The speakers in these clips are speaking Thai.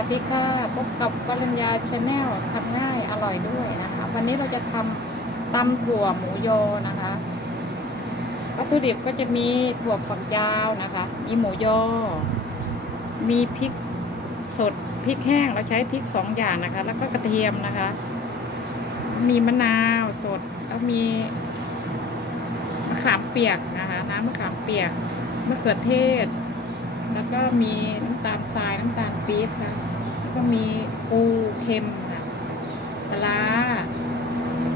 รัญญาชาแนลทำง่ายอร่อยด้วยนะคะ วันนี้เราจะทำตำถั่วหมูยอนะคะ วัตถุดิบก็จะมีถั่วฝักยาวนะคะ มีหมูยอ มีพริกสดพริกแห้งเราใช้พริกสองอย่างนะคะ แล้วก็กระเทียมนะคะ มีมะนาวสดแล้วมีมะขามเปียกนะคะ น้ำมะขามเปียกมะเขือเทศ แล้วก็มีน้ำตาลทรายน้ำตาลปี๊บค่ะแล้วก็มีปูเค็มค่ะปลา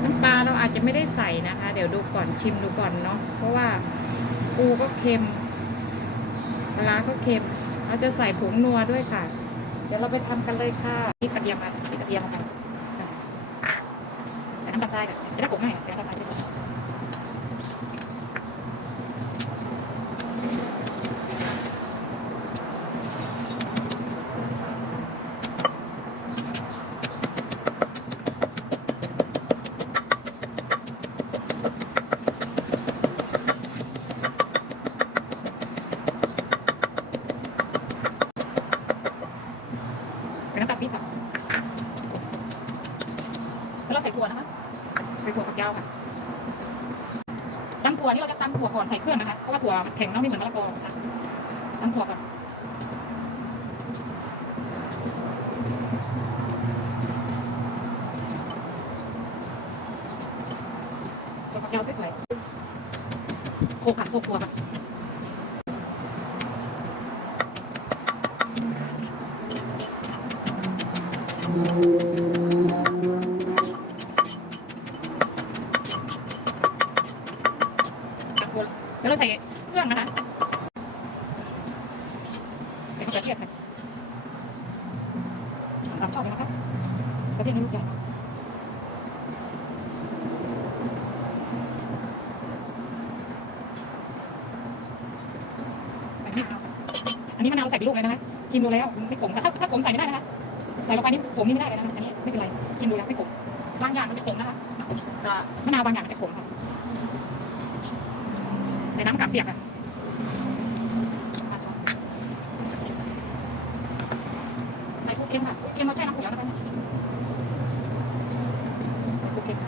น้ำปลาเราอาจจะไม่ได้ใส่นะคะ เดี๋ยวดูก่อนชิมดูก่อนเนาะเพราะว่าปูก็เค็มปลาก็เค็ม เราจะใส่ผงนัวด้วยค่ะ เดี๋ยวเราไปทำกันเลยค่ะนี่กระเทียมค่ะนี่กระเทียมลงไปใส่น้ำตาลทรายค่ะจะได้ผงง่ายใส่น้ำตาลทราย ถั่วนะคะใส่ถั่วฝักยาวค่ะตำถั่วนี่เราจะตำถั่วก่อนใส่เครื่องนะคะเพราะว่าถั่วแข็งเนาะไม่เหมือนมะละกอค่ะตำถั่วก่อนถั่วฝักยาวสวยๆโคกค่ะโคกถั่วค่ะ เราใส่เครื่องนะคะใส่มะเขือเทศค่ะตามชอบเลยนะคะกระเทียมนี่ลูกใหญ่ใส่มะนาอันนี้มะนาวใส่เป็นลูกเลยนะคะชิมดูแล้วไม่ขมค่ถ้าถ้าขมใส่ไม่ได้นะคะใส่ลงไปนี่ขมนี่ไม่ได้เลยนะคะอันนี้ไม่เป็นไรชิมดูแล้วไม่ขมบางอย่างมันขมนะคะมะนาวบางอย่างมันจะขมค่ะ ใส่น้ำกับเปียกอะใส่ปูเค็มค่ะเค็มเราใช้น้ำเขียวนะคะปูเค็ม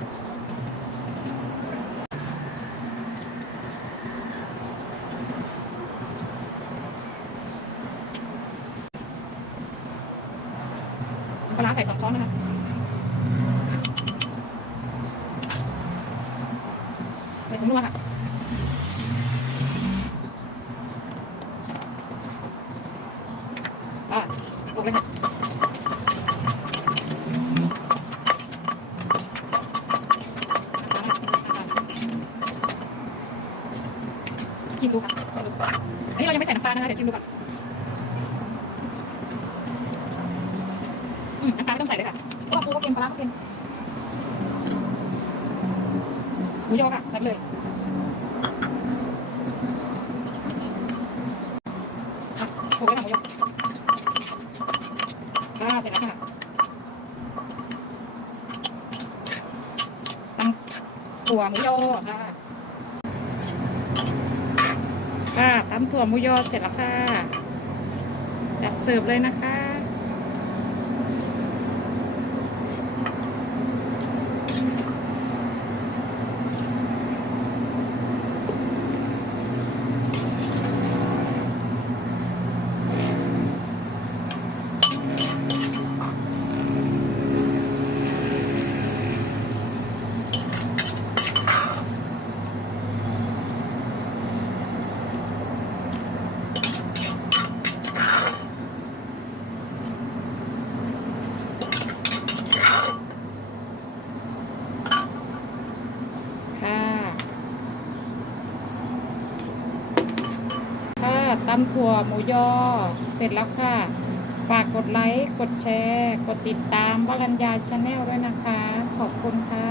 ปลาใส่สองช้อนนะคะใส่ผงนัวค่ะอะ ลุกเลยค่ะชิมดูค่ะอันนี้เรายังไม่ใส่น้ำปลานะคะเดี๋ยวชิมดูก่อนอืมน้ำปลาไม่ต้องใส่เลยค่ะเพราะว่าปูก็เค็มปลาร้าก็เค็มหมูยอค่ะใส่ไปเลยาวเสร็จแล้วค่ะตำถั่วหมูยอค่ะ ค่ะตำถั่วหมูยอเสร็จแล้วค่ะจัดเสิร์ฟเลยนะคะ ดตำถั่วหมูยอ เสร็จแล้วค่ะ ฝากกดไลค์ กดแชร์ กดติดตามวรัญญาชาแนลด้วยนะคะ ขอบคุณค่ะ